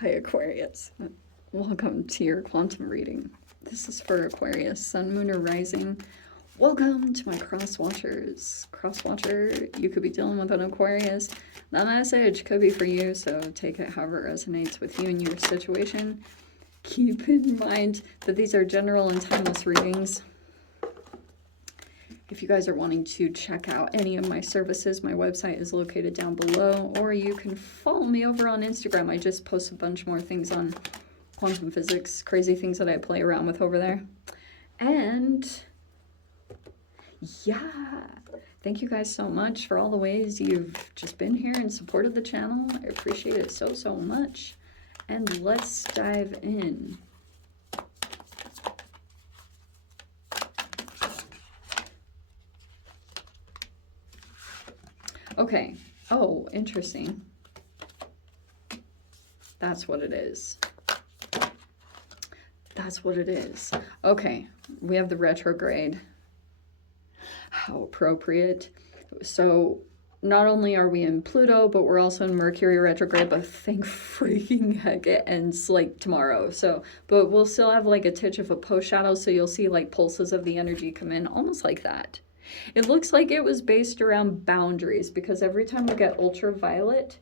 Hi, Aquarius. Welcome to your quantum reading. This is for Aquarius, Sun, Moon, or Rising. Welcome to my cross watchers. Cross watcher, you could be dealing with an Aquarius. That message could be for you, so take it however it resonates with you and your situation. Keep in mind that these are general and timeless readings. If you guys are wanting to check out any of my services, my website is located down below, or you can follow me over on Instagram. I just post a bunch more things on quantum physics, crazy things that I play around with over there. And yeah, thank you guys so much for all the ways you've just been here and supported the channel. I appreciate it so, so much. And let's dive in. Okay. Oh, interesting. That's what it is. That's what it is. Okay. We have the retrograde. How appropriate. So not only are we in Pluto, but we're also in Mercury retrograde, but thank freaking heck it ends like tomorrow. So, but we'll still have like a titch of a post shadow. So you'll see like pulses of the energy come in almost like that. It looks like it was based around boundaries because every time we get ultraviolet,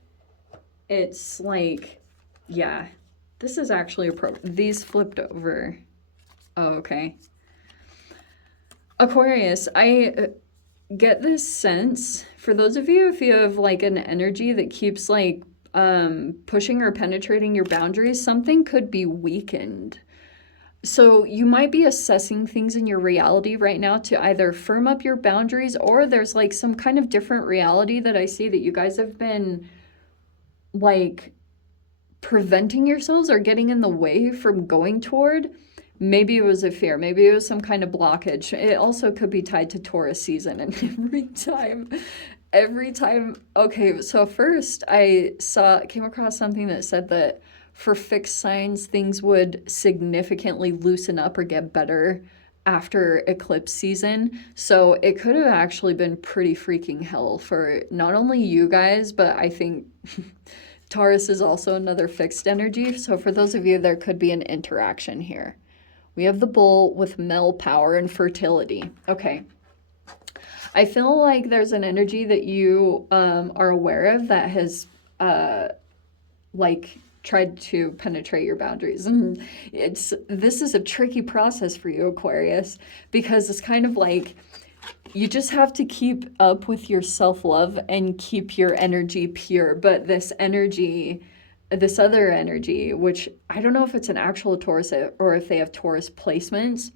it's like, yeah, this is actually appropriate. These flipped over. Oh, okay. Aquarius, I get this sense, for those of you, if you have like an energy that keeps like pushing or penetrating your boundaries, something could be weakened. So you might be assessing things in your reality right now to either firm up your boundaries, or there's like some kind of different reality that I see that you guys have been like preventing yourselves or getting in the way from going toward. Maybe it was a fear, maybe it was some kind of blockage. It also could be tied to Taurus season, and every time, okay, so first I came across something that said that for fixed signs, things would significantly loosen up or get better after eclipse season. So it could have actually been pretty freaking hell for not only you guys, but I think Taurus is also another fixed energy. So for those of you, there could be an interaction here. We have the bull with male power and fertility. Okay. I feel like there's an energy that you are aware of that has like tried to penetrate your boundaries. And this is a tricky process for you, Aquarius, because it's kind of like you just have to keep up with your self-love and keep your energy pure. But this other energy, which I don't know if it's an actual Taurus or if they have Taurus placements,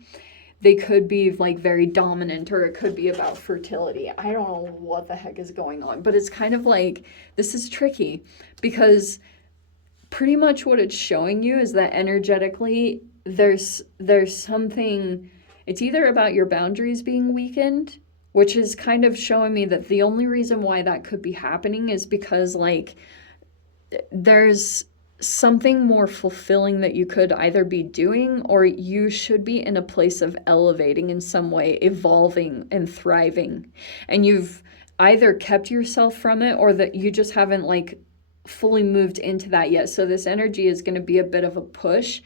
they could be like very dominant, or it could be about fertility. I don't know what the heck is going on, but it's kind of like, this is tricky because pretty much what it's showing you is that energetically there's something, it's either about your boundaries being weakened, which is kind of showing me that the only reason why that could be happening is because like there's something more fulfilling that you could either be doing, or you should be in a place of elevating in some way, evolving and thriving, and you've either kept yourself from it or that you just haven't like fully moved into that yet. So this energy is going to be a bit of a push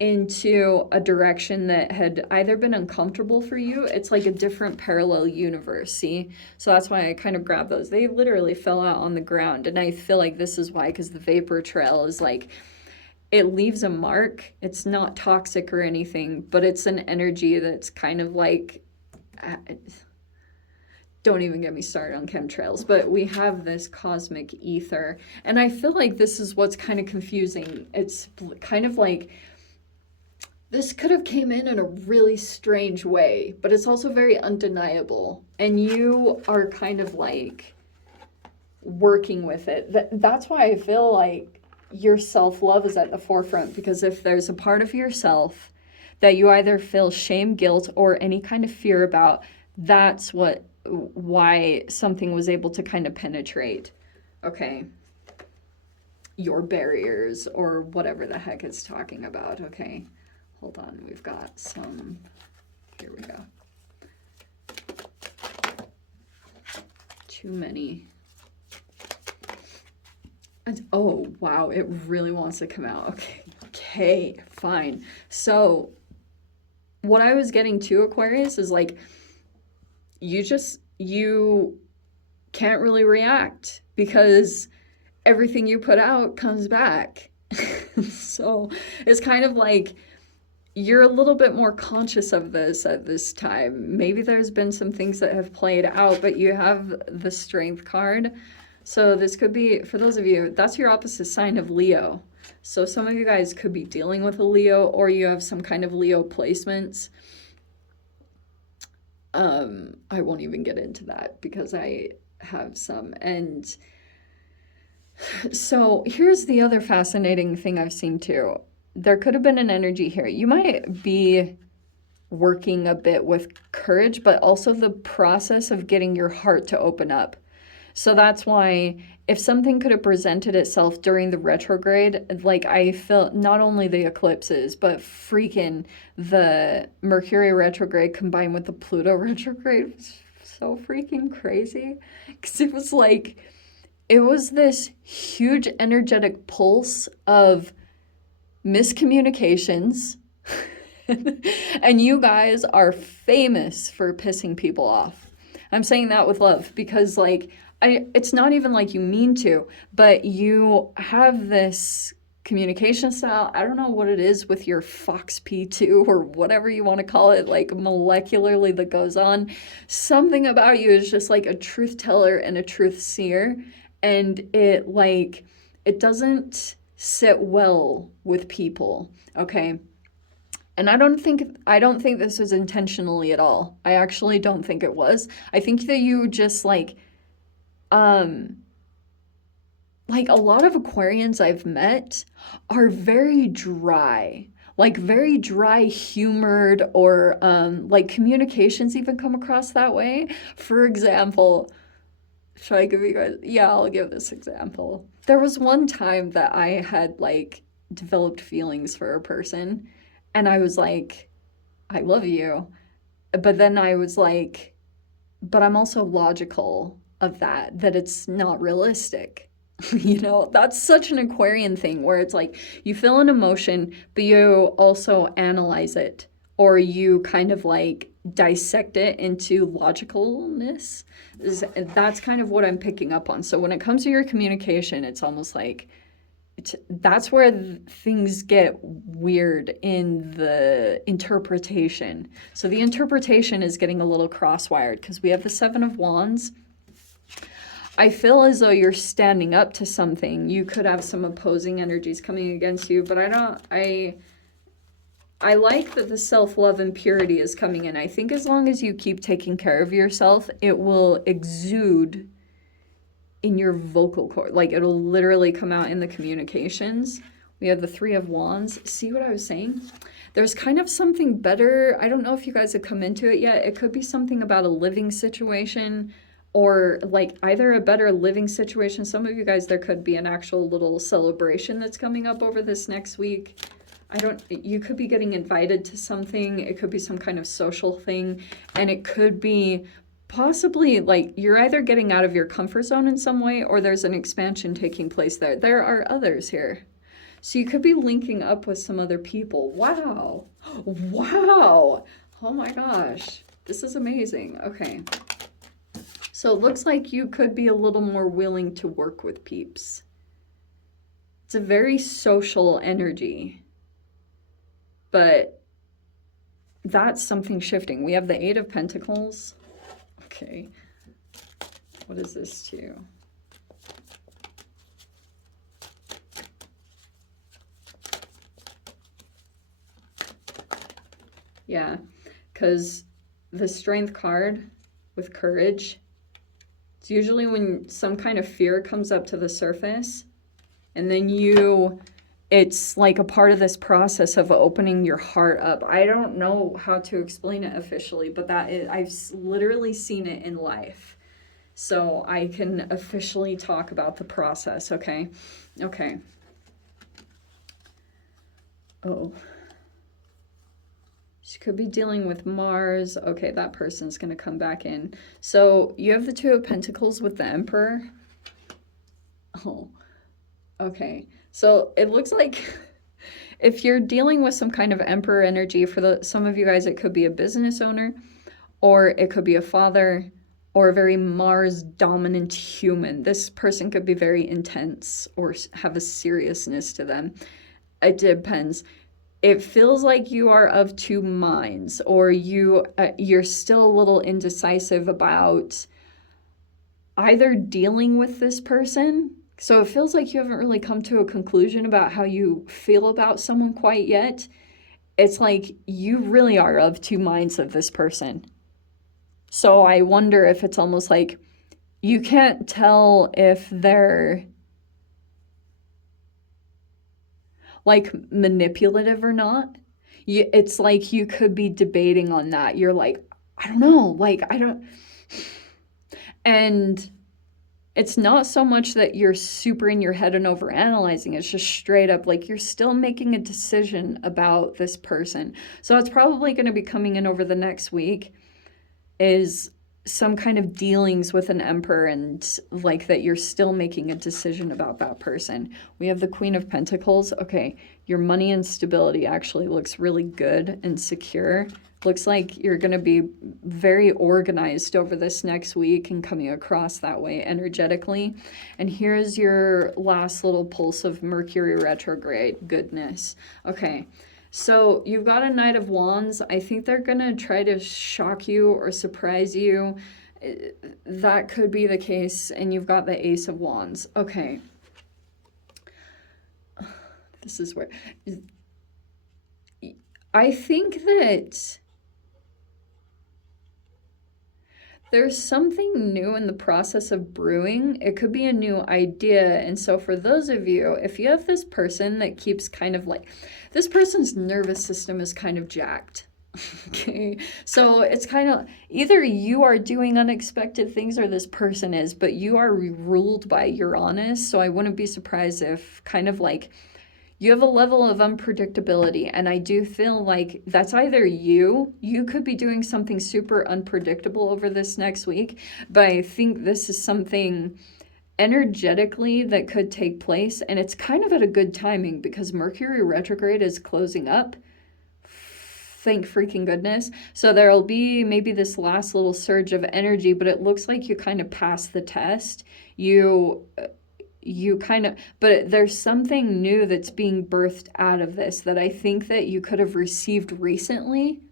into a direction that had either been uncomfortable for you. It's like a different parallel universe, see? So that's why I kind of grabbed those. They literally fell out on the ground, and I feel like this is why, because the vapor trail is like, it leaves a mark. It's not toxic or anything, but it's an energy that's kind of like, don't even get me started on chemtrails, but we have this cosmic ether, and I feel like this is what's kind of confusing. It's kind of like, this could have came in a really strange way, but it's also very undeniable. And you are kind of like working with it. That's why I feel like your self-love is at the forefront, because if there's a part of yourself that you either feel shame, guilt, or any kind of fear about, that's why something was able to kind of penetrate. Okay. Your barriers or whatever the heck it's talking about. Okay. Hold on, we've got some, here we go. Too many. Oh, wow, it really wants to come out. Okay, fine. So, what I was getting to, Aquarius, is like, you can't really react because everything you put out comes back. So, it's kind of like you're a little bit more conscious of this at this time. Maybe there's been some things that have played out, but you have the Strength card. So this could be, for those of you, that's your opposite sign of Leo. So some of you guys could be dealing with a Leo, or you have some kind of Leo placements. I won't even get into that because I have some. And so here's the other fascinating thing I've seen too. There could have been an energy here. You might be working a bit with courage, but also the process of getting your heart to open up. So that's why if something could have presented itself during the retrograde, like I felt not only the eclipses, but freaking the Mercury retrograde combined with the Pluto retrograde was so freaking crazy. Because it was like, it was this huge energetic pulse of miscommunications. And you guys are famous for pissing people off. I'm saying that with love because, like, it's not even like you mean to, but you have this communication style. I don't know what it is with your Fox P2 or whatever you want to call it, like molecularly that goes on. Something about you is just like a truth teller and a truth seer. And it doesn't sit well with people, okay? And I don't think this was intentionally at all. I actually don't think it was. I think that you just like a lot of Aquarians I've met are very dry. Like very dry humored, or like communications even come across that way. For example, should I give you guys? Yeah, I'll give this example. There was one time that I had like developed feelings for a person, and I was like, I love you. But then I was like, but I'm also logical of that it's not realistic. You know, that's such an Aquarian thing where it's like you feel an emotion, but you also analyze it, or you kind of like dissect it into logicalness. That's kind of what I'm picking up on. So when it comes to your communication, it's almost like that's where things get weird in the interpretation. So the interpretation is getting a little crosswired because we have the Seven of Wands. I feel as though you're standing up to something. You could have some opposing energies coming against you, but I like that the self-love and purity is coming in. I think as long as you keep taking care of yourself, it will exude in your vocal cord. Like it'll literally come out in the communications. We have the Three of Wands. See what I was saying? There's kind of something better. I don't know if you guys have come into it yet. It could be something about a living situation, or like either a better living situation. Some of you guys, there could be an actual little celebration that's coming up over this next week. You could be getting invited to something. It could be some kind of social thing, and it could be possibly like you're either getting out of your comfort zone in some way, or there's an expansion taking place there. There are others here. So you could be linking up with some other people. Wow. Wow. Oh my gosh. This is amazing. Okay. So it looks like you could be a little more willing to work with peeps. It's a very social energy. But that's something shifting. We have the Eight of Pentacles. Okay. What is this too? Yeah, because the Strength card with courage, it's usually when some kind of fear comes up to the surface, and then it's like a part of this process of opening your heart up. I don't know how to explain it officially, but I've literally seen it in life. So I can officially talk about the process, okay? Okay. Oh. She could be dealing with Mars. Okay, that person's going to come back in. So you have the Two of Pentacles with the Emperor. Oh. Okay. So it looks like if you're dealing with some kind of emperor energy, for some of you guys, it could be a business owner, or it could be a father, or a very Mars dominant human. This person could be very intense or have a seriousness to them. It depends. It feels like you are of two minds, or you're still a little indecisive about either dealing with this person. So it feels like you haven't really come to a conclusion about how you feel about someone quite yet. It's like you really are of two minds of this person. So I wonder if it's almost like you can't tell if they're like manipulative or not. It's like you could be debating on that. You're like, I don't know, like, I don't. And it's not so much that you're super in your head and overanalyzing. It's just straight up like you're still making a decision about this person. So it's probably going to be coming in over the next week is some kind of dealings with an emperor, and like that you're still making a decision about that person. We have the Queen of Pentacles. Okay, your money and stability actually looks really good and secure. Looks like you're going to be very organized over this next week and coming across that way energetically. And here's your last little pulse of Mercury retrograde goodness. Okay. So you've got a Knight of Wands. I think they're going to try to shock you or surprise you. That could be the case. And you've got the Ace of Wands. Okay. This is where I think that there's something new in the process of brewing. It could be a new idea. And so for those of you, if you have this person that keeps kind of like, this person's nervous system is kind of jacked. Okay. So it's kind of either you are doing unexpected things or this person is, but you are ruled by Uranus. So I wouldn't be surprised if kind of like you have a level of unpredictability, and I do feel like that's either you could be doing something super unpredictable over this next week, but I think this is something energetically that could take place, and it's kind of at a good timing because Mercury retrograde is closing up. Thank freaking goodness. So there'll be maybe this last little surge of energy, but it looks like you kind of passed the test. You kind of, but there's something new that's being birthed out of this that I think that you could have received recently.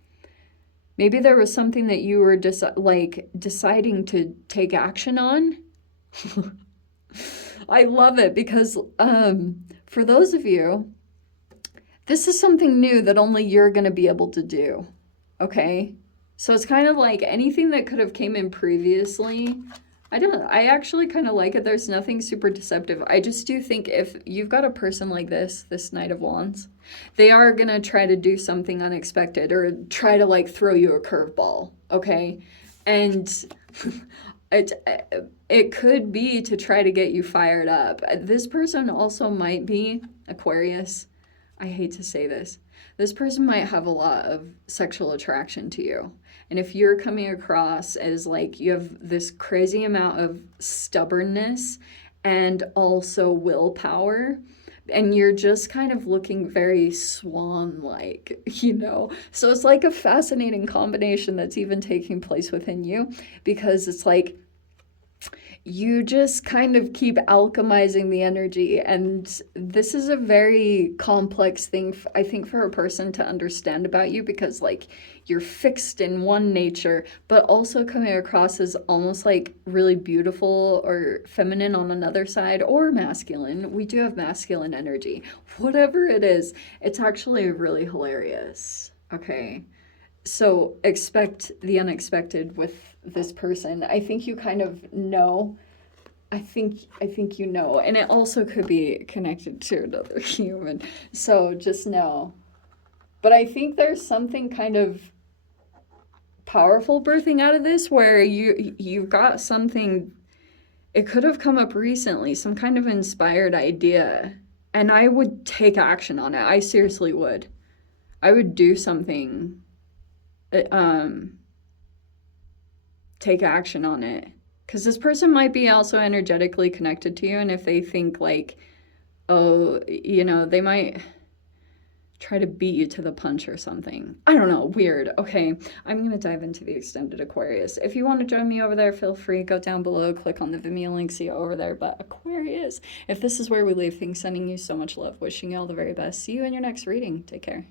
Maybe there was something that you were just like deciding to take action on. I love it because for those of you, this is something new that only you're going to be able to do. Okay? So it's kind of like anything that could have came in previously. I actually kind of like it. There's nothing super deceptive. I just do think if you've got a person like this Knight of Wands, they are going to try to do something unexpected or try to like throw you a curveball, okay? And it could be to try to get you fired up. This person also might be Aquarius. I hate to say this. This person might have a lot of sexual attraction to you. And if you're coming across as like you have this crazy amount of stubbornness and also willpower, and you're just kind of looking very swan-like, you know? So it's like a fascinating combination that's even taking place within you, because it's like you just kind of keep alchemizing the energy, and this is a very complex thing, I think, for a person to understand about you, because like you're fixed in one nature but also coming across as almost like really beautiful or feminine on another side, or masculine. We do have masculine energy. Whatever it is, it's actually really hilarious. Okay, so expect the unexpected with this person. I think you kind of know. I think you know. And it also could be connected to another human. So just know. But I think there's something kind of powerful birthing out of this where you've got something. It could have come up recently, some kind of inspired idea. And I would take action on it. I seriously would. I would do something. Take action on it, because this person might be also energetically connected to you, and if they think like oh, you know, they might try to beat you to the punch or something. I don't know, weird. Okay, I'm gonna dive into the extended Aquarius. If you want to join me over there, feel free, go down below, click on the Vimeo link, see you over there. But Aquarius, if this is where we leave things, sending you so much love, wishing you all the very best. See you in your next reading. Take care.